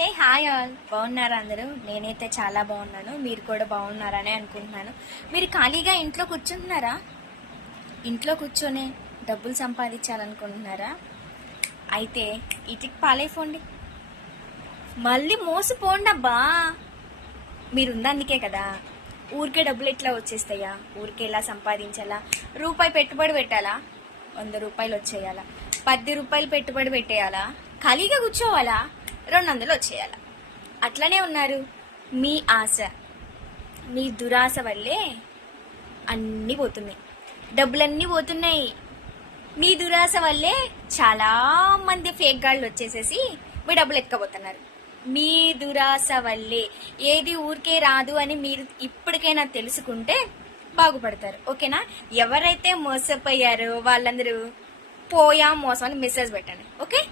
Hey hi all, బాగున్నారా అందరూ? నేనైతే చాలా బాగున్నాను. మీరు కూడా బాగున్నారని అనుకుంటున్నాను. మీరు ఖాళీగా ఇంట్లో కూర్చుంటున్నారా? ఇంట్లో కూర్చొని డబ్బులు సంపాదించాలనుకుంటున్నారా? అయితే ఇటుకి పాలైపోండి, మళ్ళీ మోసపోండి అబ్బా. మీరుందందుకే కదా. ఊరికే డబ్బులు ఎట్లా వచ్చేస్తాయా? ఊరికే ఎలా సంపాదించాలా? రూపాయి పెట్టుబడి పెట్టాలా? 100 రూపాయలు వచ్చేయాలా? 10 రూపాయలు పెట్టుబడి పెట్టేయాలా? ఖాళీగా కూర్చోవాలా? 200 వచ్చేయాలా? అట్లనే ఉన్నారు. మీ ఆశ, మీ దురాశ వల్లే అన్నీ పోతున్నాయి, డబ్బులన్నీ పోతున్నాయి. మీ దురాశ వల్లే చాలా మంది ఫేక్ గాళ్ళు వచ్చేసేసి మీ డబ్బులు ఎత్తుకపోతున్నారు. మీ దురాశ వల్లే. ఏది ఊరికే రాదు అని మీరు ఇప్పటికైనా తెలుసుకుంటే బాగుపడతారు. ఓకేనా? ఎవరైతే మోసపోయారో వాళ్ళందరూ పోయా మోసం అని మెసేజ్ పెట్టండి. ఓకే.